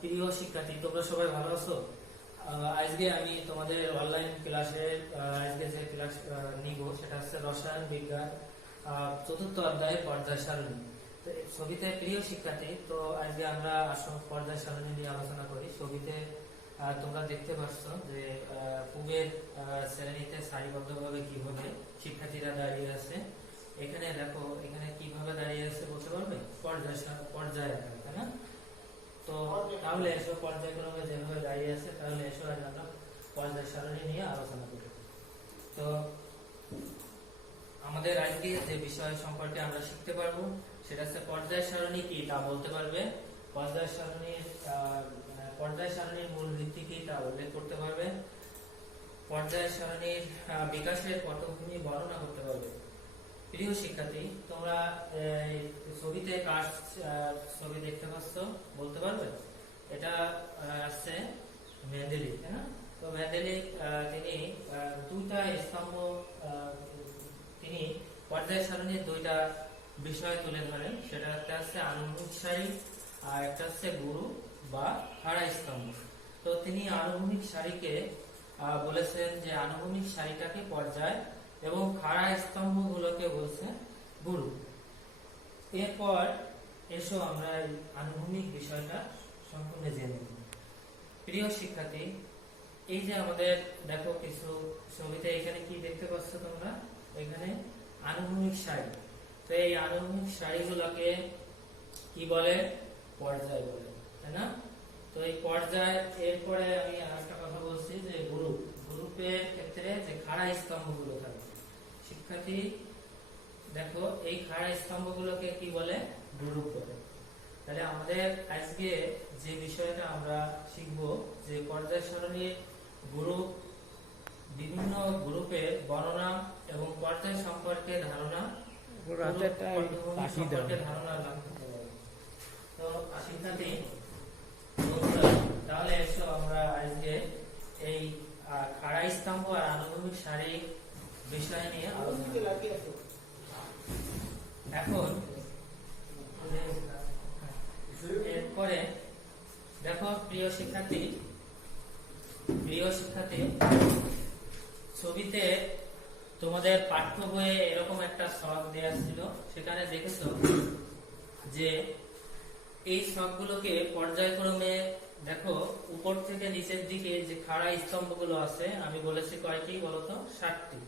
প্রিয় শিক্ষার্থী, তোমরা সবাই ভালো আছো? আজকে আমি তোমাদের অনলাইন ক্লাসে আজকে যে ক্লাস নিব সেটা হচ্ছে রসায়ন বিজ্ঞান চতুর্থ অধ্যায় পর্যায় সারণী। তো ছবিতে প্রিয় শিক্ষার্থী, তো আজকে আমরা পর্যায় সারণী নিয়ে আলোচনা করি। ছবিতে তোমরা দেখতে পাচ্ছ যে পূবের শ্রেণীতে সারিবদ্ধভাবে কিভাবে শিক্ষার্থীরা দাঁড়িয়ে আছে। এখানে দেখো, এখানে কিভাবে দাঁড়িয়ে আছে বলতে পারবে? পর্যায় আকারে, তাই না? তো তাহলে এসব পর্যায়ক্রমে যেভাবে দাঁড়িয়ে আছে, তাহলে এসব আমরা পর্যায় সারণী নিয়ে আলোচনা করি। তো আমাদের আজকে যে বিষয় সম্পর্কে আমরা শিখতে পারবো সেটা হচ্ছে পর্যায় সারণী কি তা বলতে পারবে, পর্যায় সারণীর মূল ভিত্তি কি তা উল্লেখ করতে পারবে, পর্যায় সারণীর বিকাশের পটভূমি বর্ণনা করতে পারবে। প্রিয় শিক্ষার্থী, তোমরা ছবিতে কার ছবি দেখতে পাচ্ছ বলতে পারবে? এটা আসছে মেন্ডেলিভ, তাই না? তো মেন্ডেলিভ তিনি দুইটা স্তম্ভ, তিনি পর্যায় সারণীর দুইটা বিষয় তুলে ধরেন। সেটা একটা হচ্ছে আনুভূমিক সারি আর একটা হচ্ছে গুরু বা খাড়া স্তম্ভ। তো তিনি আনুভূমিক সারিকে বলেছেন যে আনুভূমিক সারিটাকে পর্যায় এবং খাড়া স্তম্ভ গুলোকে বলছে গুরু। এরপর এসো আমরা আনুভূমিক বিষয়টা সম্পূর্ণ জেনে নিই। প্রিয় শিক্ষার্থী, এই যে আমাদের দেখো কিছু ছবিতে এখানে কি দেখতে পাচ্ছ তোমরা? এখানে আনুভূমিক সারি। তো এই আনুভূমিক সারিগুলোকে কি বলে? পর্যায় বলে, তাই না? তো এই পর্যায়, এরপরে আমি আরেকটা কথা বলছি যে গ্রুপের ক্ষেত্রে যে খাড়া স্তম্ভগুলো থাকে, শিক্ষার্থী দেখো এই খাড়া স্তম্ভগুলোকে কি বলে? গ্রুপ বলে। তাহলে আমাদের আজকে যে বিষয়টা আমরা শিখব যে পর্যায় সারণীর গ্রুপ, বিভিন্ন গ্রুপের বর্ণনা এবং পর্যায় সম্পর্কে ধারণা, তো শিক্ষার্থী তাহলে এসো আমরা আজকে এই খাড়া স্তম্ভ আর আনুভূমিক সারি বিষয় নিয়ে আলোচনা। এখন এরপরে দেখো প্রিয় শিক্ষার্থী, ছবিতে তোমাদের পাঠ্য বইয়ে এরকম একটা ছক দেওয়া ছিল। সেখানে দেখেছো যে এই ছকগুলোকে পর্যায়ক্রমে দেখো, উপর থেকে নিচের দিকে যে খাড়া স্তম্ভগুলো আছে, আমি বলেছি কয়টি বলতো? 7টি।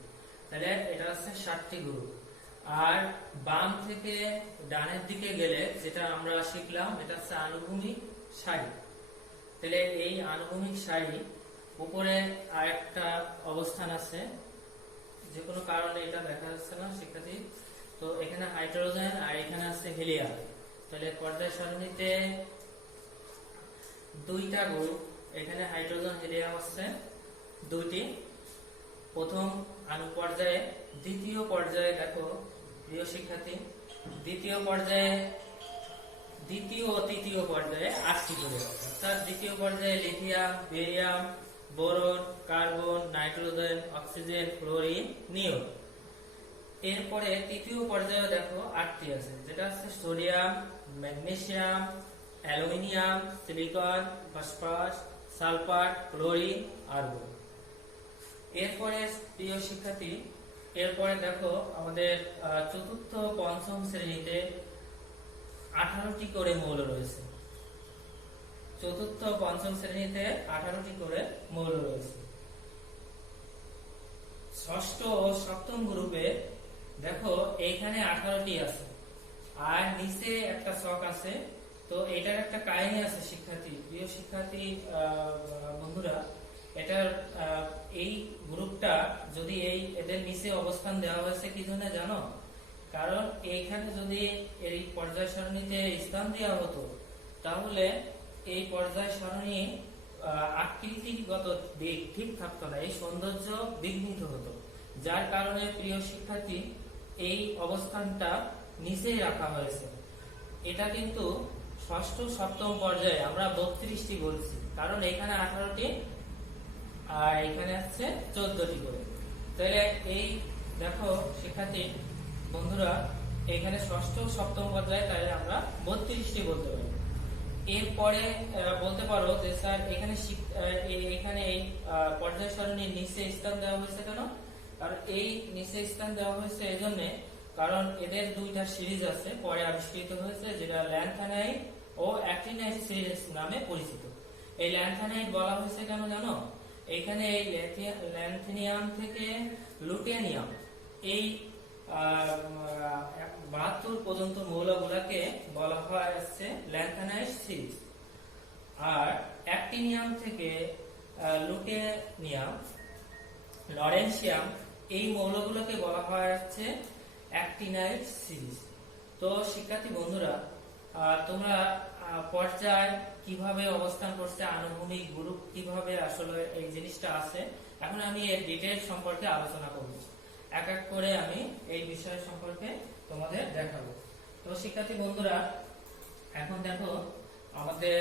তাহলে এটা হচ্ছে 7টি গ্রুপ। আর বাম থেকে ডানের দিকে গেলে যেটা আমরা শিখলাম, এটা হচ্ছে আনুভূমিক সারি। তাহলে এই আনুভূমিক সারি উপরে আরেকটা অবস্থান আছে, যে কোনো কারণে এটা দেখা যাচ্ছে না শিক্ষার্থী। তো এখানে হাইড্রোজেন আর এখানে আছে হিলিয়াম। তাহলে পর্যায় সারণীতে দুইটা গ্রুপ, এখানে হাইড্রোজেন হিলিয়াম আছে দুইটি, প্রথম পর্যায়ে। দ্বিতীয় পর্যায়ে দেখো প্রিয় শিক্ষার্থী, দ্বিতীয় ও তৃতীয় পর্যায়ে 8টি করে। অর্থাৎ দ্বিতীয় পর্যায়ে lithium, beryllium, boron, carbon, nitrogen, oxygen, chlorine, neon. এরপরে তৃতীয় পর্যায়ে দেখো 8টি আছে, যেটা হচ্ছে sodium, magnesium, aluminium, silicon, phosphorus, sulphur, chlorine, argon. এরপরে প্রিয় শিক্ষার্থী, এরপরে দেখো আমাদের চতুর্থ পঞ্চম শ্রেণীতে 18টি করে মৌল রয়েছে। চতুর্থ পঞ্চম শ্রেণীতে 18টি করে মৌল রয়েছে। ষষ্ঠ ও সপ্তম গ্রুপে দেখো এইখানে 18টি আছে, আর নিচে একটা ছক আছে। তো এটার একটা কাহিনী আছে শিক্ষার্থী, প্রিয় শিক্ষার্থী বন্ধুরা, এটার এই গ্রুপটা যদি এদের নিচে অবস্থান দেওয়া হয়েছে কি জন্য জানো? কারণ এইখানে যদি এই পর্যায় সারণীতে স্থান দেওয়া হতো, তাহলে এই পর্যায় সারণী আকৃতিগত দিক ঠিক থাকতো না, এই সৌন্দর্য বিঘ্নিত হতো। যার কারণে প্রিয় শিক্ষার্থী এই অবস্থানটা নিচেই রাখা হয়েছে। এটা কিন্তু ষষ্ঠ সপ্তম পর্যায়ে আমরা 32টি বলছি, কারণ এখানে 18টি আর এখানে আছে 14টি করে। তাহলে এই দেখো শিক্ষার্থী বন্ধুরা, এখানে ষষ্ঠ সপ্তম পর্যায়ে তাহলে আমরা 32টি বলতে পারি। এরপরে বলতে পারো যে স্যার এখানে এখানে এই পর্যায় সারণীর নিচে স্থান দেওয়া হয়েছে কেন? কারণ এই নিচে স্থান দেওয়া হয়েছে এই জন্য, কারণ এদের দুইটা সিরিজ আছে পরে আবিষ্কৃত হয়েছে, যেটা ল্যান্থানাইট ও অ্যাক্টিনাইট সিরিজ নামে পরিচিত। এই ল্যান্থানাইট বলা হয়েছে কেন জানো? এখানে এই ল্যান্থেনিয়াম থেকে লুটেনিয়াম এই 72 পর্যন্ত মৌলগুলোকে বলা হয় হচ্ছে ল্যান্থানাইট সিরিজ, আর অ্যাক্টিনিয়াম থেকে লুটেনিয়াম, লরেন্সিয়াম এই মৌলগুলোকে বলা হয় হচ্ছে অ্যাক্টিনাইট সিরিজ। তো শিক্ষার্থী বন্ধুরা, তোমরা পর্যায় কিভাবে অবস্থান করছে, আনুভূমিক গ্রুপ কিভাবে আসলে এই জিনিসটা আছে, এখন আমি এর ডিটেইল সম্পর্কে আলোচনা করব। এক এক করে আমি এই বিষয় সম্পর্কে তোমাদের দেখাবো। তো শিক্ষার্থী বন্ধুরা, এখন দেখো আমাদের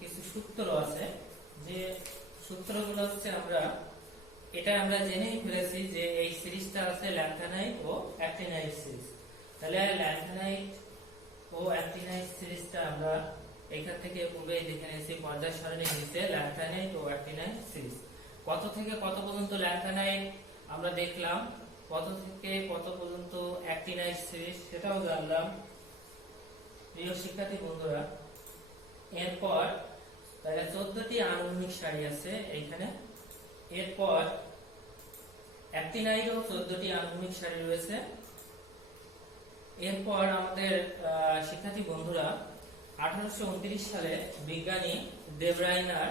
কিছু সূত্র আছে, যে সূত্রগুলো হচ্ছে আমরা জেনেই ফেলেছি যে এই সিরিজটা আছে ল্যান্থানাইট ও অ্যাক্টিনাইট সিরিজ। তাহলে ল্যান্থানাইট ও অ্যাক্টিনাইট সিরিজটা আমরা এখান থেকে পূর্বেই দেখে নিয়েছি, পর্যায় সারণীর নিচে ল্যান্থানাইট ও অ্যাক্টিনাইট সিরিজ। কত থেকে কত পর্যন্ত ল্যান্থানাইট আমরা দেখলাম, কত থেকে কত পর্যন্ত অ্যাক্টিনাইট সিরিজ সেটাও জানলাম। প্রিয় শিক্ষার্থী বন্ধুরা, এরপর তাহলে 14টি আণবিক সারি আছে এইখানে। এরপর অ্যাক্টিনাইটও 14টি আণবিক সারি রয়েছে। এরপর আমাদের শিক্ষার্থী বন্ধুরা 1829 সালে বিজ্ঞানী ডেব্রাইনার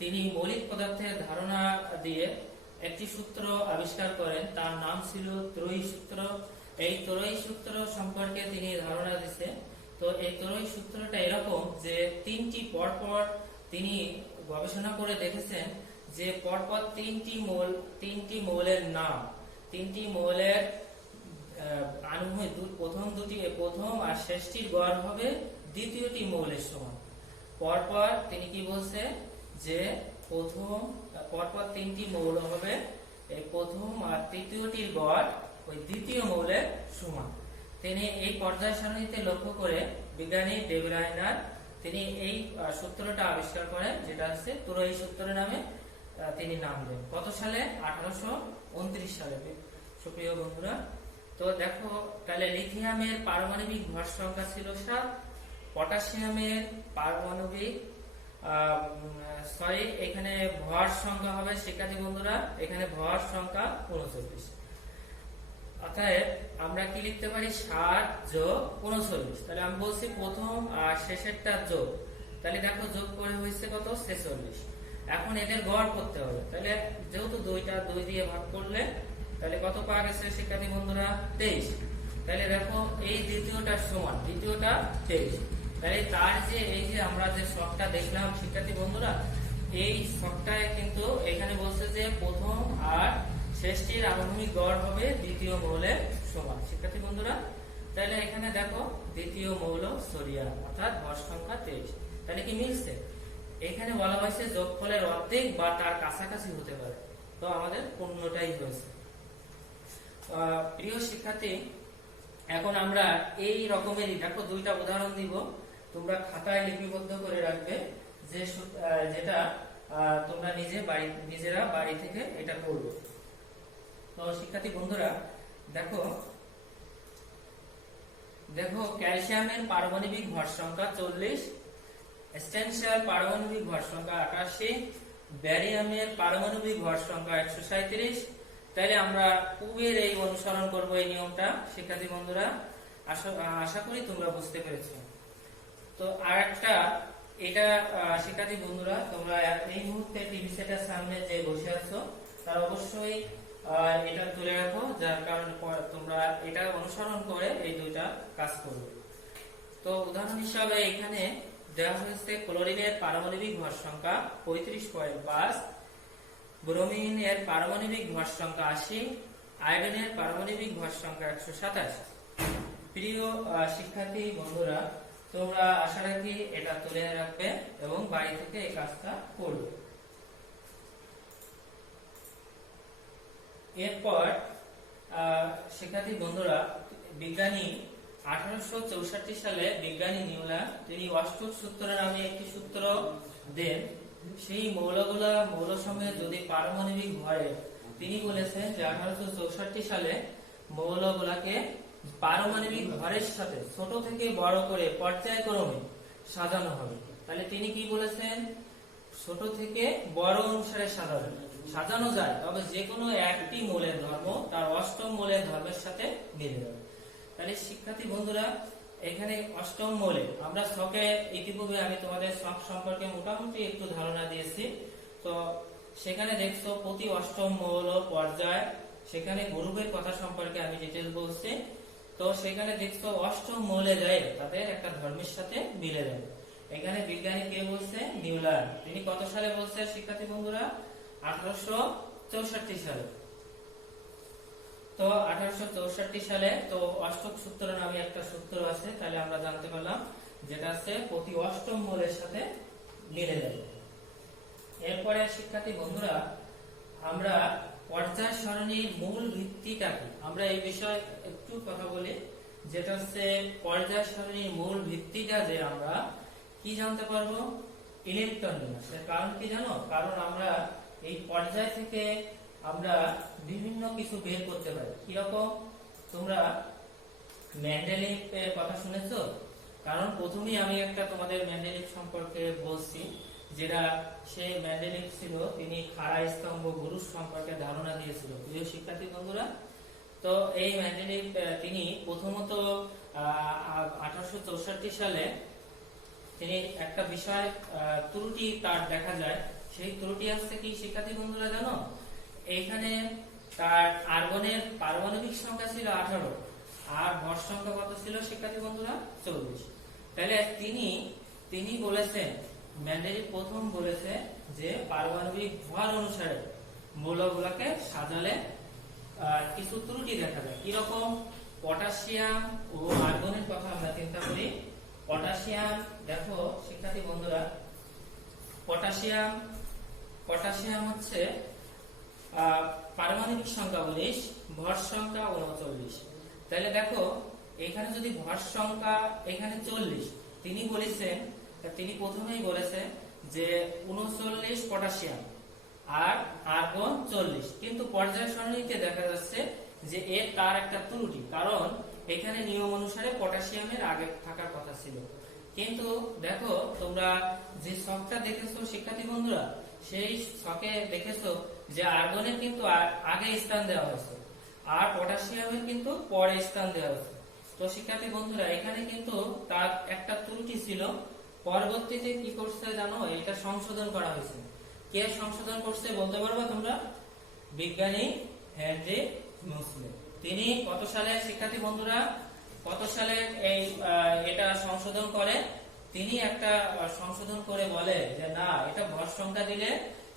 তিনি মৌলিক পদার্থের ধারণা দিয়ে একটি সূত্র আবিষ্কার করেন, তার নাম ছিল ত্রয়ী সূত্র। এই ত্রয়ী সূত্র সম্পর্কে তিনি ধারণা দিতে, তো এই ত্রয়ী সূত্রটা এরকম যে তিনটি পরপর তিনি গবেষণা করে দেখেছেন যে পরপর তিনটি মৌলের নাম, তিনটি মৌলের আনুভূমিক প্রথম আর শেষটির গড় হবে দ্বিতীয়টি মৌলের সমান। পরপর তিনি কি বলছে যে পরপর তিনটি মৌল হবে, এই প্রথম আর তৃতীয়টির গড় ওই দ্বিতীয় মৌলের সমান। তিনি এই পর্যায় সারণীতে লক্ষ্য করে বিজ্ঞানী ডেব্রাইনার তিনি এই সূত্রটা আবিষ্কার করেন, যেটা হচ্ছে ত্রয়ী সূত্র নামে তিনি নাম দেন। কত সালে? 1829 সালে। সুপ্রিয় বন্ধুরা, তো দেখো তাহলে লিথিয়ামের পারমাণবিক ভর সংখ্যা ছিল 7, পটাশিয়ামের পারমাণবিক এখানে ভর সংখ্যা হবে শিক্ষার্থী বন্ধুরা, এখানে ভর সংখ্যা 39। অতএব আমরা কি লিখতে পারি? 7 যোগ 39। তাহলে আমি বলছি প্রথম আর শেষেরটা যোগ, তাহলে দেখো যোগ করে হয়েছে কত? 46। এখন এদের গড় করতে হবে, তাহলে যেহেতু 2 দিয়ে ভাগ করলে তাহলে কত পাওয়া গেছে শিক্ষার্থী বন্ধুরা? 23। তাহলে দেখো এই দ্বিতীয়টার সমান, দ্বিতীয়টা 23। তাহলে তার যে এই যে আমরা যে ছকটা দেখলাম শিক্ষার্থী বন্ধুরা, এই ছকটায় কিন্তু এখানে বলছে যে প্রথম আর শেষটির আনুভূমিক গড় হবে দ্বিতীয় মৌলের সমান। শিক্ষার্থী বন্ধুরা, তাহলে এখানে দেখো দ্বিতীয় মৌল সোডিয়াম, অর্থাৎ ভর সংখ্যা 23। তাহলে কি মিলছে? এখানে বলা হয়েছে যোগফলের অর্ধেক বা তার কাছাকাছি হতে পারে, তো আমাদের পূর্ণটাই হয়েছে। প্রিয় শিক্ষার্থী, এখন আমরা এই রকমেরই দেখো 2টা উদাহরণ দিব, তোমরা খাতায় লিপিবদ্ধ করে রাখবে, যেটা তোমরা নিজেরা বাড়ি থেকে এটা করবে। তো শিক্ষার্থী বন্ধুরা, দেখো ক্যালসিয়ামের পারমাণবিক ভর সংখ্যা 40, এসেনশিয়াল পারমাণবিক ভর সংখ্যা 88, ব্যারিয়ামের পারমাণবিক ভর সংখ্যা 137। তাহলে আমরা পূর্বের এই অনুসরণ করব এই নিয়মটা। শিক্ষার্থী বন্ধুরা, আশা করি তোমরা বুঝতে পেরেছো। তো আরেকটা এটা শিক্ষার্থী বন্ধুরা, তোমরা এই মুহূর্তে টিভি সেটের সামনে যে বসে আছো তারা অবশ্যই এটা তুলে রাখো, যার কারণে তোমরা এটা অনুসরণ করে এই 2টা কাজ করবে। তো উদাহরণ হিসাবে এখানে দেওয়া হয়েছে ক্লোরিনের পারমাণবিক ভর সংখ্যা 35.5, ব্রোমিনের পারমাণবিক ভর সংখ্যা 80, আয়োডিনের পারমাণবিক ভর সংখ্যা 127। প্রিয় শিক্ষার্থী বন্ধুরা, তোমরা আশা রাখি এটা তুলে রাখবে এবং বাড়ি থেকে এই কাজটা করবে। এরপর শিক্ষার্থী বন্ধুরা, বিজ্ঞানী 1864 সালে বিজ্ঞানী নিউল্যান্ড তিনি অষ্টক সূত্র নামে একটি সূত্র দেন। সেই মৌলসমূহের যদি পারমাণবিক ভরে, তিনি বলেছেন যে 1864 সালে মৌলগুলাকে পারমাণবিক ভরের সাথে ছোট থেকে বড় করে পর্যায়ক্রমে সাজানো হবে। তাহলে তিনি কি বলেছেন? ছোট থেকে বড় অনুসারে সাজানো যায়, তবে যে কোনো একটি মৌলের ধর্ম তার অষ্টম মৌলের ধর্মের সাথে মিলে যাবে। তাহলে শিক্ষার্থী বন্ধুরা, এখানে অষ্টম মৌলে আমরা ছকে ইতিপূর্বে আমি তোমাদের ছক সম্পর্কে মোটামুটি একটু ধারণা দিয়েছি। তো সেখানে দেখছো প্রতি অষ্টম মৌল পর্যায়, সেখানে গ্রুপের কথা সম্পর্কে আমি ডিটেইলস বলছি। তো সেখানে দেখছো অষ্টম মৌলে যায় তাদের একটা ধর্মের সাথে মিলে যাবে। এখানে বিজ্ঞানী কে বলছে? নিউল্যান্ড। তিনি কত সালে বলছে শিক্ষার্থী বন্ধুরা? 1864 সালে। তো 1864 সালে তো অষ্টক সূত্র নামে একটা সূত্র আছে, তাহলে আমরা জানতে পারলাম যেটা আছে প্রতি অষ্টম মৌলের সাথে মিলে যাবে। এরপরে শিক্ষার্থী বন্ধুরা, আমরা পর্যায় সারণীর মূল ভিত্তিটা কি, আমরা এই বিষয়ে একটু কথা বলি। যেটা হচ্ছে পর্যায় সারণীর মূল ভিত্তিটা, যে আমরা কি জানতে পারবো? ইলেকট্রন বিন্যাসের। কারণ কি জানো? কারণ আমরা এই পর্যায় থেকে আমরা বিভিন্ন কিছু বের করতে পারি। কিরকম? তোমরা মেন্ডেলিভ এর কথা শুনেছো? কারণ প্রথমেই আমি একটা তোমাদের মেন্ডেলিভ সম্পর্কে বলছি, যেটা সে মেন্ডেলিভ ছিল, তিনি খাড়া স্তম্ভ গুরুর সম্পর্কে ধারণা দিয়েছিল। প্রিয় শিক্ষার্থী বন্ধুরা, তো এই মেন্ডেলিভ তিনি প্রথমত 1864 সালে তিনি একটা বিষয় ত্রুটি তার দেখা যায়। সেই ত্রুটি আসছে কি শিক্ষার্থী বন্ধুরা জানো? এইখানে তার আর্গনের পারমাণবিক সংখ্যা ছিল 18, আর ভর সংখ্যা কত ছিল শিক্ষার্থী বন্ধুরা? 24। তাহলে তিনি বলেছেন, মেন্ডেলিভ প্রথম বলেছে যে পারমাণবিক ভর অনুসারে মৌলগুলোকে সাজালে কিছু ত্রুটি দেখা যায়। কিরকম? পটাশিয়াম ও আর্গনের কথা আমরা চিন্তা করি। পটাশিয়াম, দেখো শিক্ষার্থী বন্ধুরা, পটাশিয়াম হচ্ছে পারমাণবিক সংখ্যা 19, ভর সংখ্যা 39। তাহলে দেখো এখানে যদি ভর সংখ্যা এখানে 40, তিনি প্রথমেই বলেছেন যে 39 পটাশিয়াম আর আর্গন 40, কিন্তু পর্যায় সারণীতে দেখা যাচ্ছে যে তার একটা ত্রুটি। কারণ এখানে নিয়ম অনুসারে পটাশিয়ামের আগে থাকার কথা ছিল, কিন্তু দেখো তোমরা যে ছকটা দেখেছো শিক্ষার্থী বন্ধুরা, সেই ছকে দেখেছো যে আর্গনের কিন্তু আগে স্থান দেওয়া হয়েছে আর পটাশিয়ামের কিন্তু পরে স্থান দেওয়া হয়েছে। তো শিক্ষার্থী বন্ধুরা, এখানে কিন্তু তার একটা ত্রুটি ছিল। পরবর্তীতে কি করছে জানো? এটা সংশোধন করা হয়েছে। কে সংশোধন করছে বলতে পারবা তোমরা? বিজ্ঞানী হেনরি মোসলে। তিনি কত সালে শিক্ষার্থী বন্ধুরা, কত সালে এটা সংশোধন করে? তিনি একটা সংশোধন করে বলে যে না, এটা ভর সংখ্যা দিলে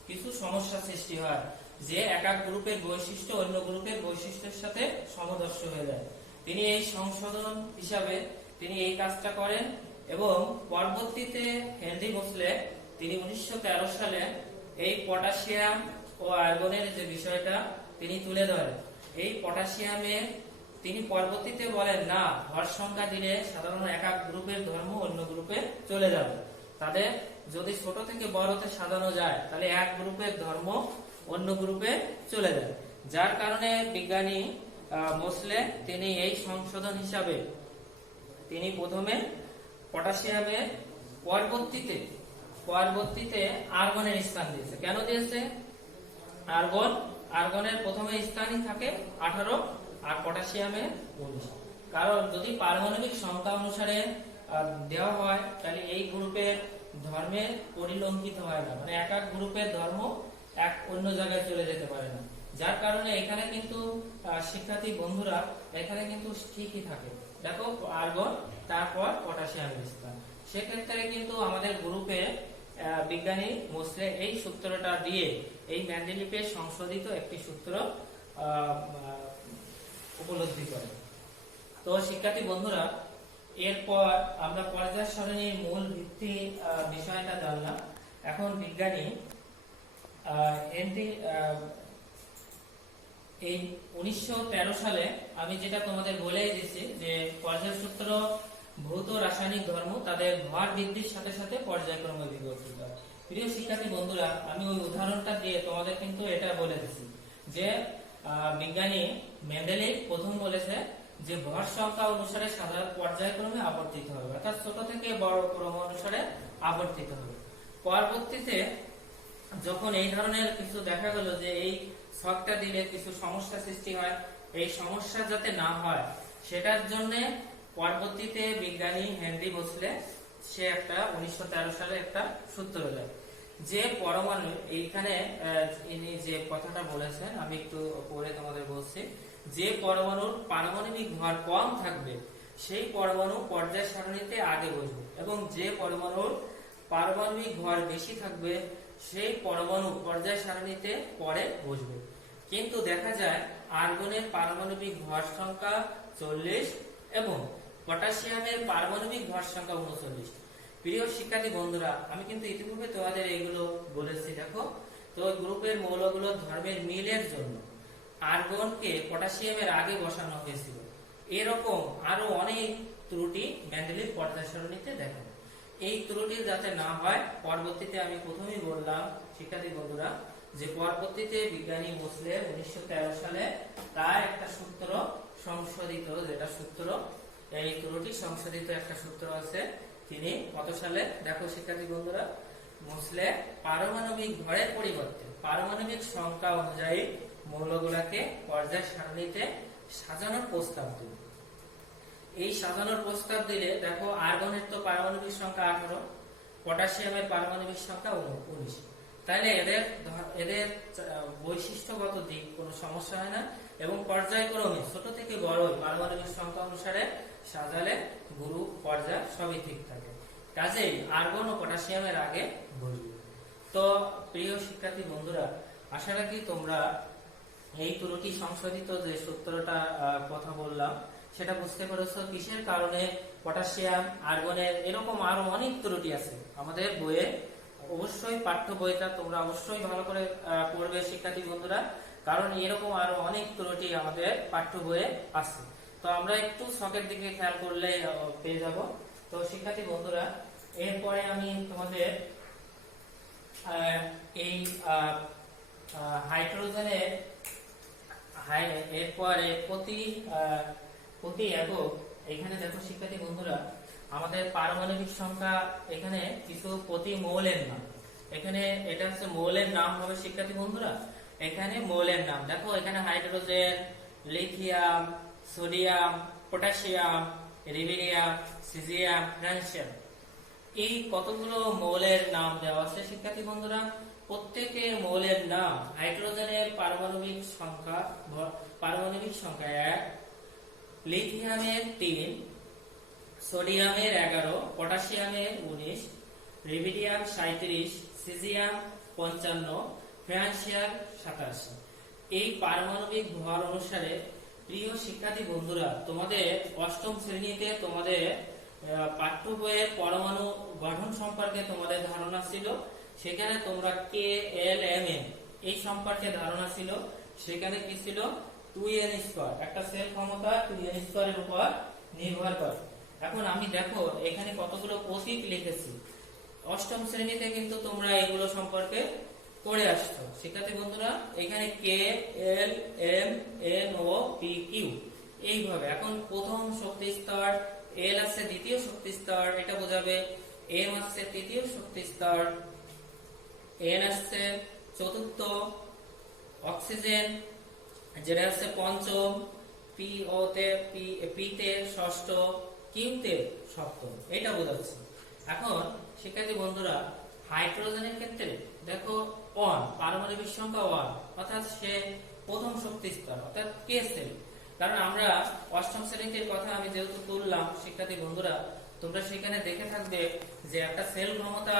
কিছু সমস্যা সৃষ্টি হয়, যে একক গ্রুপের বৈশিষ্ট্য অন্য গ্রুপের বৈশিষ্ট্যের সাথে সমদর্শ হয়ে যায়। তিনি এই সংশোধন হিসাবে তিনি এই কাজটা করেন, এবং পরবর্তীতে হেনরি মোসলে তিনি 1913 সালে এই পটাশিয়াম ও আর্গনের যে বিষয়টা তিনি তুলে ধরেন। এই পটাশিয়ামে তিনি পরবর্তীতে বলেন না, ভর সংখ্যা দিলে সাধারণ একক গ্রুপের ধর্ম অন্য গ্রুপে চলে যাবে। তাদের যদি ছোট থেকে বড়তে সাজানো যায়, তাহলে এক গ্রুপের ধর্ম অন্য গ্রুপে চলে যায়। যার কারণে বিজ্ঞানী মোসলে তিনি এই সংশোধন হিসাবে তিনি প্রথমে পটাশিয়ামের পরবর্তীতে আর্গনের স্থান দিয়েছে। কেন দিয়েছে? আর্গনের প্রথমে স্থানই থাকে 18 আর পটাশিয়ামে 19। কারণ যদি পারমাণবিক সংখ্যা অনুসারে দেওয়া হয়, তাহলে এই গ্রুপের ধর্মের পরিলঙ্কিত হয় না, মানে এক গ্রুপের ধর্ম এক অন্য জায়গায় চলে যেতে পারে না। যার কারণে এখানে কিন্তু শিক্ষার্থী বন্ধুরা, এখানে কিন্তু ঠিকই থাকে। দেখো আর্গন, তারপর পটাশিয়ামের স্থান। সেক্ষেত্রে কিন্তু আমাদের গ্রুপে বিজ্ঞানী মোসলে এই সূত্রটা দিয়ে এই মেন্ডেলিভের সংশোধিত একটি সূত্র উপলব্ধি করে। তো শিক্ষার্থী বন্ধুরা, এরপর আমরা পর্যায় সারণীর মূল ভিত্তি বিষয়টা জানলাম। এখন বিজ্ঞানী এই 1913 সালে আমি যেটা তোমাদের বলে দিয়েছি যে পর্যায় সূত্র ভৌত রাসায়নিক ধর্ম তাদের ভর বৃদ্ধির সাথে সাথে পর্যায়ক্রমে বিকশিত হয়। প্রিয় শিক্ষার্থী বন্ধুরা, আমি ওই উদাহরণটা দিয়ে তোমাদের কিন্তু এটা বলে দিচ্ছি যে বিজ্ঞানী মেন্ডেলিভ প্রথম বলেছে যে ভর সংখ্যা অনুসারে সাধারণ পর্যায়ক্রমে আবর্তিত হবে, অর্থাৎ ছোট থেকে বড় ক্রম অনুসারে আবর্তিত হবে। পরবর্তীতে যখন এই ধরনের কিছু দেখা গেল যে এই ছকটা দিলে কিছু সমস্যা সৃষ্টি হয়, এই সমস্যা যাতে না হয় সেটার জন্য পরবর্তীতে বিজ্ঞানী হেনরি ভোসলে সে একটা 1913 সালে একটা সূত্র দেয় যে পরমাণু, এইখানে ইনি যে কথাটা বলেছেন আমি একটু পরে তোমাদের বলছি, যে পরমাণুর পারমাণবিক ভর কম থাকবে সেই পরমাণু পর্যায় সারণীতে আগে বসবে এবং যে পরমাণুর পারমাণবিক ভর বেশি থাকবে সেই পরমাণু পর্যায় সারণীতে পরে বসবে। কিন্তু দেখা যায় আর্গনের পারমাণবিক ভর সংখ্যা 40 এবং পটাশিয়ামের পারমাণবিক ভর সংখ্যা 39। প্রিয় শিক্ষার্থী বন্ধুরা, আমি কিন্তু ইতিপূর্বে তোমাদের এগুলো বলেছি। দেখো তো গ্রুপের মৌলগুলোর ধর্মের মিলের জন্য আর্গনকে পটাশিয়ামের আগে বসানো হয়েছিল। এরকম আরো অনেক ত্রুটি মেন্ডেলিভ পর্যায় সারণীতে দেখা। এই ত্রুটি যাতে না হয় পরবর্তীতে আমি প্রথমেই বললাম শিক্ষার্থী বন্ধুরা যে পরবর্তীতে বিজ্ঞানী ভোসলে 1913 সালে তার একটা সূত্র সংশোধিত, যেটা সূত্র এই ত্রুটি সংশোধিত একটা সূত্র আছে। তিনি কত সালে দেখো শিক্ষার্থী বন্ধুরা, ভোসলে পারমাণবিক ভরের পরিবর্তে পারমাণবিক সংখ্যা অনুযায়ী মৌলগুলোকে পর্যায় সারণীতে সাজানোর প্রস্তাব দিল। এই সাজানোর প্রস্তাব দিলে দেখো আর্গনের তো পারমাণবিক সংখ্যা 18, পটাশিয়ামের পারমাণবিক সংখ্যা 19, তাহলে এদের বৈশিষ্ট্যগত দিক কোনো সমস্যা হয় না এবং পর্যায়ক্রমে ছোট থেকে বড় পারমাণবিক সংখ্যা অনুসারে সাজালে গ্রুপ পর্যায় সবই ঠিক থাকে। কাজেই আর্গন ও পটাশিয়ামের আগে বসবে। তো প্রিয় শিক্ষার্থী বন্ধুরা, আশা রাখি তোমরা এই ত্রুটি সংশোধিত যে সূত্রটা কথা বললাম সেটা বুঝতে পেরেছো কিসের কারণে পটাশিয়াম আর্গনের এরকম আরো অনেক ত্রুটি আছে আমাদের বইয়ে। অবশ্যই পাঠ্য বইটা তোমরা অবশ্যই ভালো করে পড়বে শিক্ষার্থী বন্ধুরা, কারণ এরকম আরো অনেক ত্রুটি আমাদের পাঠ্য বইয়ে আছে। তো আমরা একটু ছকের দিকে খেয়াল করলে পেয়ে যাব। তো শিক্ষার্থী বন্ধুরা, এরপরে আমি তোমাদের এই হাইড্রোজেনের এরপরে প্রতি একক এখানে দেখো শিক্ষার্থী বন্ধুরা আমাদের পারমাণবিক সংখ্যা, এখানে কিছু প্রতি মৌলের নাম, এখানে এটা হচ্ছে মৌলের নাম হবে শিক্ষার্থী বন্ধুরা। এখানে মৌলের নাম দেখো, এখানে hydrogen, lithium, sodium, potassium, rubidium, caesium, francium, এই কতগুলো মৌলের নাম দেওয়া আছে শিক্ষার্থী বন্ধুরা। প্রত্যেকের মৌলের নাম হাইড্রোজেনের পারমাণবিক সংখ্যা 1, লিথিয়ামের 3, সোডিয়ামের 11, পটাশিয়ামের 19, রিবেরিয়াম 37, সিজিয়াম 55, ফ্রান্সিয়াম 87। এই পারমাণবিক ভর অনুসারে প্রিয় শিক্ষার্থী বন্ধুরা তোমাদের অষ্টম শ্রেণীতে তোমাদের পাঠ্য বইয়ের পরমাণু গঠন সম্পর্কে তোমাদের ধারণা ছিল। সেখানে তোমরা KLMN এই সম্পর্কে ধারণা ছিল। সেখানে কি ছিল 2n², একটা সেল ক্ষমতা 2n² এর উপর নির্ভর করে। এখন আমি দেখো এখানে কতগুলো প্রতীক লিখেছি, অষ্টম শ্রেণীতে কিন্তু তোমরা এগুলো সম্পর্কে পড়ে আসছো শিক্ষার্থী বন্ধুরা। এখানে K, L, M, N, O, P, Q এইভাবে। এখন প্রথম শক্তি স্তর, L আছে দ্বিতীয় শক্তি স্তর, এটা বোঝাবে। M আছে তৃতীয় শক্তি স্তর, N আছে চতুর্থ, অক্সিজেন যেটা আছে পঞ্চম, P তে ষষ্ঠ, Q তে সপ্তম, এটা বোঝাচ্ছে। এখন শিক্ষার্থী বন্ধুরা হাইড্রোজেনের ক্ষেত্রে দেখো 1, পারমাণবিক সংখ্যা 1, অর্থাৎ সে প্রথম শক্তি স্তর, অর্থাৎ K সেল। কারণ আমরা অষ্টম শ্রেণীর কথা আমি যেহেতু তুললাম শিক্ষার্থী বন্ধুরা, তোমরা সেখানে দেখে থাকবে যে একটা সেল ক্ষমতা,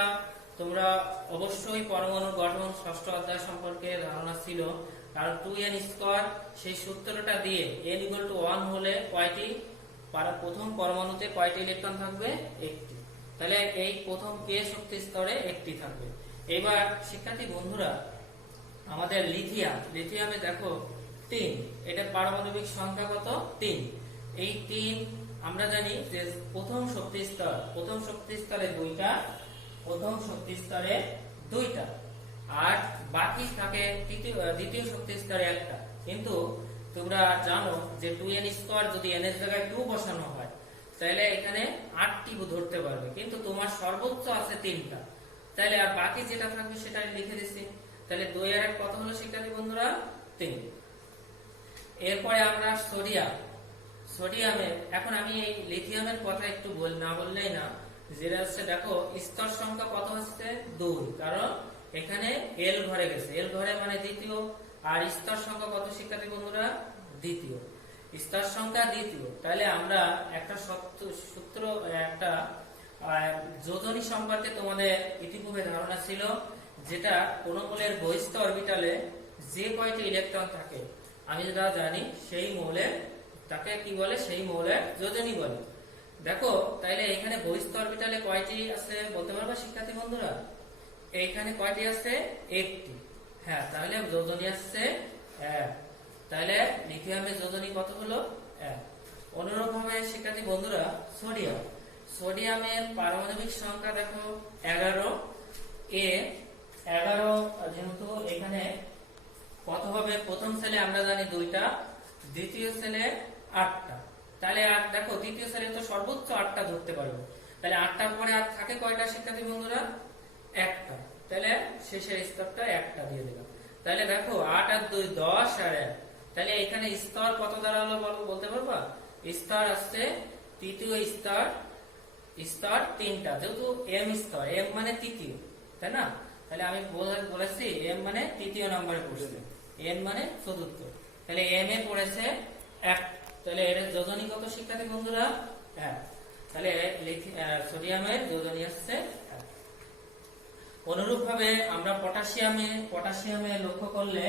তোমরা অবশ্যই পরমাণুর গঠন ষষ্ঠ অধ্যায় সম্পর্কে ধারণা ছিল। কারণ 2n², সেই সূত্রটা দিয়ে n = 1 হলে কয়টি প্রথম পরমাণুতে কয়টি ইলেকট্রন থাকবে? 1টি। তাহলে এই প্রথম K শক্তি স্তরে 1টি থাকবে। এবার শিক্ষার্থী বন্ধুরা আমাদের লিথিয়ামে দেখো 3। এটা পারমাণবিক সংখ্যা কত? 3। এই 3 আমরা জানি যে প্রথম শক্তি স্তরে 2টা, প্রথম শক্তি স্তরে 2টা, আর বাকি থাকে দ্বিতীয় শক্তি স্তরে 1টা। কিন্তু তোমরা জানো যে 2n² যদি n এর জায়গায় 2 বসানো হয় তাহলে এখানে 8টি ধরতে পারবে, কিন্তু তোমার সর্বোচ্চ আছে 3টা। তাহলে আর বাকি যেটা থাকবে সেটা লিখে দিছি। তাহলে 2 আর 1 কত হলো শিক্ষার্থী বন্ধুরা? 3। এরপরে আমরা সোডিয়ামের, এখন আমি এই লিথিয়ামের কথা একটু না বললেই না, যেটা হচ্ছে দেখো স্তর সংখ্যা কত হচ্ছে? 2, কারণ এখানে এল ঘরে গেছে, এল ঘরে মানে দ্বিতীয়। আর স্তর সংখ্যা কত শিক্ষার্থী বন্ধুরা? দ্বিতীয়। স্তর সংখ্যা দ্বিতীয়, তাহলে আমরা একটা সূত্র, একটা যোজনী সম্পর্কে তোমাদের ইতিপূর্বে ধারণা ছিল, যেটা কোন মৌলের বহিস্থ অরবিটালে যে কয়টি ইলেকট্রন থাকে আমি যেটা জানি সেই মৌলের, তাকে কি বলে? সেই মৌলের যোজনী বলে। দেখো তাইলে এখানে বহিস্থ অরবিটালে কয়টি আছে বলতে পারবা শিক্ষার্থী বন্ধুরা? এইখানে কয়টি আছে? 1টি। হ্যাঁ, তাহলে যোজনী আসছে 1। তাহলে লিথিয়ামের যোজনী কত হলো? 1। অনুরূপভাবে শিক্ষার্থী বন্ধুরা সোডিয়ামের পারমাণবিক সংখ্যা দেখো 11। 11 যেহেতু এখানে কত হবে? প্রথম সেলে আমরা জানি 2টা, দ্বিতীয় সেলে 8টা। তাহলে আর দেখো দ্বিতীয় সেলে তো সর্বোচ্চ 8টা ধরতে পারবো। তাহলে 8টার পরে আর থাকে কয়টা শিক্ষার্থী বন্ধুরা? 1টা। তাহলে শেষের স্তরটা 1টা দিয়ে দিলাম। তাহলে দেখো 8 আর 2 10 আর 1। তাহলে এখানে স্তর কত দাঁড়ালো বলতে পারবা? স্তর আসছে তৃতীয় স্তর 3টা, যেহেতু এম স্তর, এম মানে তৃতীয়, তাই না? তাহলে আমি বলেছি এম মানে তৃতীয় নম্বরে পড়ছে, এন মানে চতুর্থ। তাহলে এম এ পড়েছে 1। তাহলে এর যোজনী কত শিক্ষার্থী বন্ধুরা? 1। তাহলে সোডিয়ামের যোজনী আসছে 1। অনুরূপভাবে আমরা পটাশিয়ামে লক্ষ্য করলে,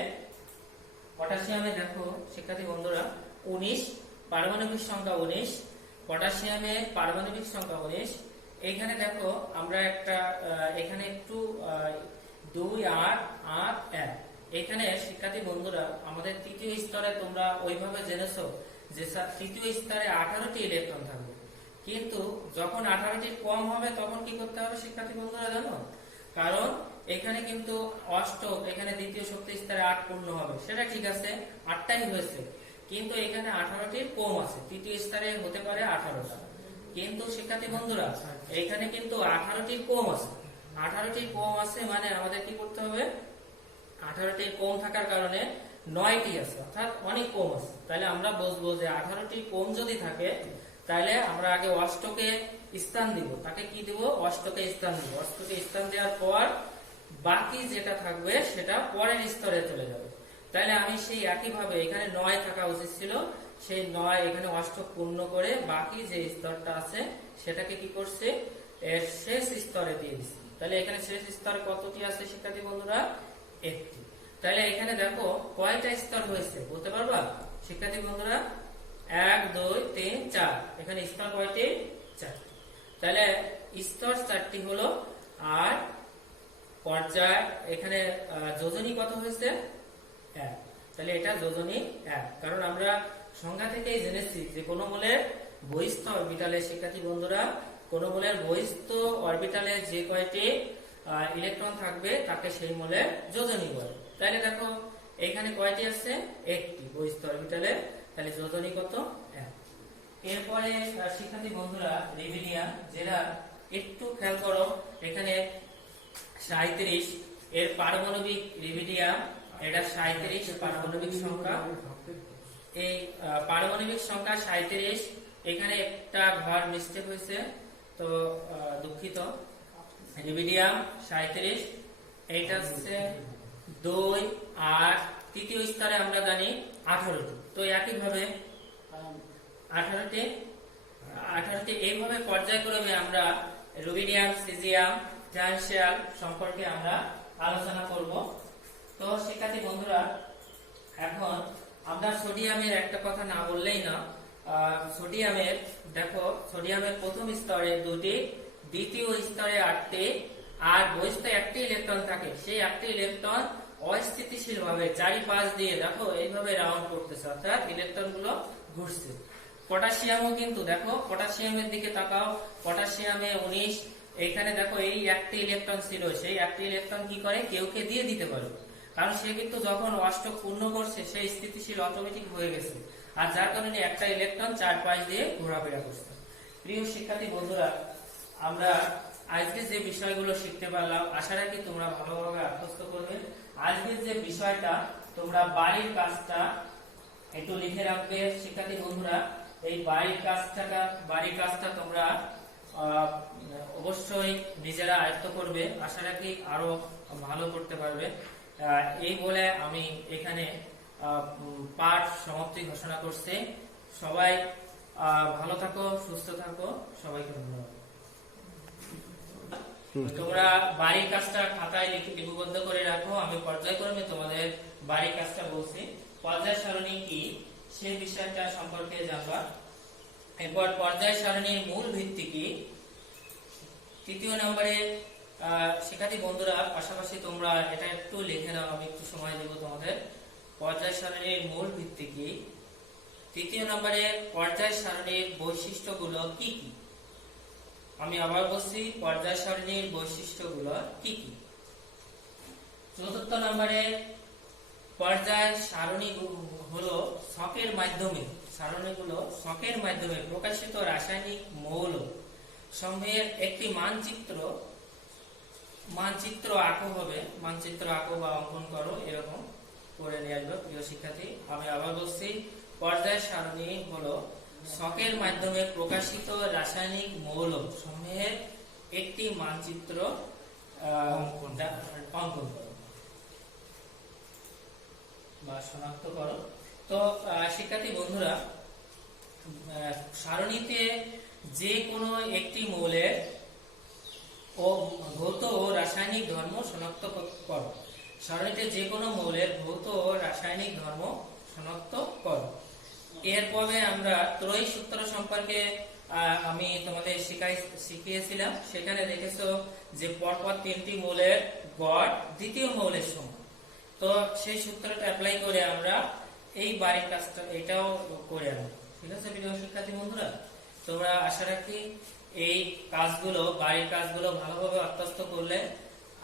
পটাশিয়ামে দেখো শিক্ষার্থী বন্ধুরা 19, পারমাণবিক সংখ্যা 19। পটাশিয়ামের পারমাণবিক সংখ্যা 19। এইখানে দেখো আমরা একটা এখানে একটু 2 8 8 1। এখানে শিক্ষার্থী বন্ধুরা আমাদের তৃতীয় স্তরে তোমরা ওইভাবে জেনেছো যে তৃতীয় স্তরে 18টি ইলেকট্রন থাকবে, কিন্তু যখন 18টির কম হবে তখন কি করতে হবে শিক্ষার্থী বন্ধুরা জানো? কারণ এখানে কিন্তু অষ্টক, এখানে দ্বিতীয় শক্তি স্তরে 8 পূর্ণ হবে, সেটা ঠিক আছে, 8টাই হয়েছে, কিন্তু এখানে 18টির কম আছে। তৃতীয় স্তরে হতে পারে 18টা, কিন্তু শিক্ষার্থী বন্ধুরা এখানে কিন্তু 18টির কম আছে। 18টির কম আছে মানে আমাদের কি করতে হবে? 18টির কম থাকার কারণে 9টি আছে, অর্থাৎ অনেক কম আছে। তাহলে আমরা বুঝবো যে 18টির কম যদি থাকে তাহলে আমরা আগে অষ্টকে স্থান দিব। তাকে কি দিব? অষ্টকে স্থান দিব। অষ্টকে স্থান দেওয়ার পর বাকি যেটা থাকবে সেটা পরের স্তরে চলে যাবে। তাহলে আমি সেই একইভাবে এখানে 9 থাকা উচিত ছিল, সেই 9 এখানে অষ্টক পূর্ণ করে বাকি যে স্তরটা আছে সেটাকে কি করছে? এর শেষ স্তরে দিয়ে দিচ্ছি। তাহলে এখানে শেষ স্তরে কতটি আছে শিক্ষার্থী বন্ধুরা? 1টি। তাহলে এখানে দেখো কয়টা স্তর হয়েছে বলতে পারবা শিক্ষার্থী বন্ধুরা? 1 2 3 4। এখানে স্তর কয়টি? 4টি। তাহলে স্তর 4টি হলো। আর পর্যায় এখানে যোজনী কত হয়েছে? 1। তাহলে এটা যোজনী 1, কারণ আমরা সংজ্ঞা থেকেই জেনেছি যে কোন মৌলের বহিস্থ অরবিটালে শিক্ষার্থী বন্ধুরা, কোন মৌলের বহিস্থ অরবিটালে যে কয়টি ইলেকট্রন থাকবে তাকে সেই মৌলের যোজনী বলে। তাহলে দেখো এখানে কয়টি আছে? 1টি বহিস্থ অরবিটালে, তাহলে যোজনী কত? 1। এরপরে শিক্ষার্থী বন্ধুরা রিবিডিয়াম, যেটা একটু খেয়াল করো এখানে 37 এর পারমাণবিক রিবিডিয়াম, এটা 37 পারমাণবিক সংখ্যা। এই পারমাণবিক সংখ্যা 37, এখানে একটা ঘর মিস্টেক হয়েছে, তো দুঃখিত। রিবিডিয়াম 37, এইটা হচ্ছে 2 8। তৃতীয় স্তরে আমরা জানি 18টি, তো একইভাবে 18টি এইভাবে পর্যায়ক্রমে আমরা রুবিডিয়াম, সিজিয়াম, ট্রান্সিয়াল সম্পর্কে আমরা আলোচনা করব। তো শিক্ষার্থী বন্ধুরা এখন আমরা সোডিয়ামের একটা কথা না বললেই না। সোডিয়ামের দেখো, সোডিয়ামের প্রথম স্তরে 2টি, দ্বিতীয় স্তরে 8টি, আর বহিস্থ 1টি ইলেকট্রন থাকে। সেই 1টি ইলেকট্রন অস্থিতিশীল ভাবে চারিপাশ দিয়ে দেখো এইভাবে রাউন্ড করতেছে, অর্থাৎ ইলেকট্রন গুলো ঘুরছে। পটাশিয়ামও কিন্তু দেখো, পটাশিয়ামের দিকে তাকাও, পটাশিয়ামে 19, এখানে দেখো এই একটি ইলেকট্রন ছিল, সেই একটি ইলেকট্রন কি করে কেউকে দিয়ে দিতে পারে, কারণ সে কিন্তু যখন অষ্টক পূর্ণ করছে সেই স্থিতিশীল অটোমেটিক হয়ে গেছে, আর যার কারণে একটা ইলেকট্রন চারপাশ দিয়ে ঘোরাফেরা করছে। প্রিয় শিক্ষার্থী বন্ধুরা, আমরা আজকে যে বিষয়গুলো শিখতে পারলাম আশা রাখি তোমরা ভালোভাবে আত্মস্থ করবে। আজকের যে বিষয়টা তোমরা বাড়ির কাজটা একটু লিখে রাখবে শিক্ষার্থী বন্ধুরা। এই বাড়ির কাজটা তোমরা অবশ্যই নিজেরা আয়ত্ত করবে, আশা রাখি আরো ভালো করতে পারবে। এই বলে আমি এখানে পাঠ সমাপ্তি ঘোষণা করছি। সবাই ভালো থাকো, সুস্থ থাকো, সবাইকে ধন্যবাদ। তোমরা বাড়ির কাজটা খাতায় লিপিবদ্ধ করে রাখো। আমি পর্যায়ক্রমে তোমাদের বাড়ির কাজটা বলছি। পর্যায় সারণী কি সেই বিষয়টা সম্পর্কে জানবা। এরপর পর্যায় সারণীর মূল ভিত্তি কি, তৃতীয় নম্বরে শিক্ষার্থী বন্ধুরা পাশাপাশি তোমরা এটা একটু লিখে নাও, আমি একটু সময় দেব তোমাদের। পর্যায় সারণীর মূল ভিত্তি কি, তৃতীয় নম্বরে পর্যায় সারণীর বৈশিষ্ট্যগুলো কি কি। আমি আবার বলছি, পর্যায় সারণীর বৈশিষ্ট্যগুলো কি কি। চতুর্থ নম্বরে পর্যায় সারণী হলো ছকের মাধ্যমে, সারণীগুলো ছকের মাধ্যমে প্রকাশিত রাসায়নিক মৌল সমূহের একটি মানচিত্র আঁকো হবে, মানচিত্র আঁকো বা অঙ্কন করো, এরকম করে নিয়ে আসবে প্রিয় শিক্ষার্থী। আমি আবার বলছি, পর্যায় সারণী হলো ছকের মাধ্যমে প্রকাশিত রাসায়নিক মৌল সমূহের একটি মানচিত্র অঙ্কন করো বা শনাক্ত করো। তো শিক্ষার্থী বন্ধুরা, সারণীতে যে কোনো একটি মৌলের ভৌত ও রাসায়নিক ধর্ম শনাক্ত করো। সারণীতে যে কোনো মৌলের ভৌত ও রাসায়নিক ধর্ম শনাক্ত করো। এরপরে আমরা ত্রয়ী সূত্র সম্পর্কে আমি তোমাদের শিখিয়েছিলাম। সেখানে দেখেছো যে পরপর তিনটি মৌলের গড় দ্বিতীয় মৌলের সমান। তো সেই সূত্রটা অ্যাপ্লাই করে আমরা এই বাড়ির কাজটা এটাও করে আনবো। ঠিক আছে প্রিয় শিক্ষার্থী বন্ধুরা, তোমরা আশা রাখি এই কাজগুলো, বাড়ির কাজগুলো ভালোভাবে আত্মস্থ করলে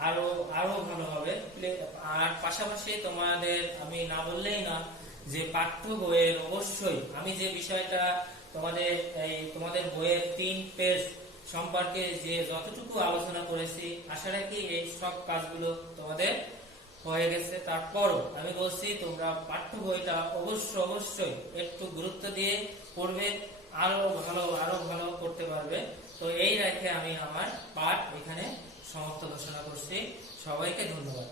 আরো ভালো হবে। আর পাশাপাশি তোমাদের আমি না বললেই না যে পাঠ্য বইয়ের অবশ্যই আমি যে বিষয়টা তোমাদের বইয়ের 3 পেজ সম্পর্কে যে যতটুকু আলোচনা করেছি, আশা রাখি এই সব কাজগুলো তোমাদের হয়ে গেছে। তারপরও আমি বলছি তোমরা পাঠ্য বইটা অবশ্যই একটু গুরুত্ব দিয়ে পড়বে, আরো ভালো করতে পারবে। তো এই রেখে আমি আমার পাঠ এখানে সমাপ্ত ঘোষণা করছি। সবাইকে ধন্যবাদ।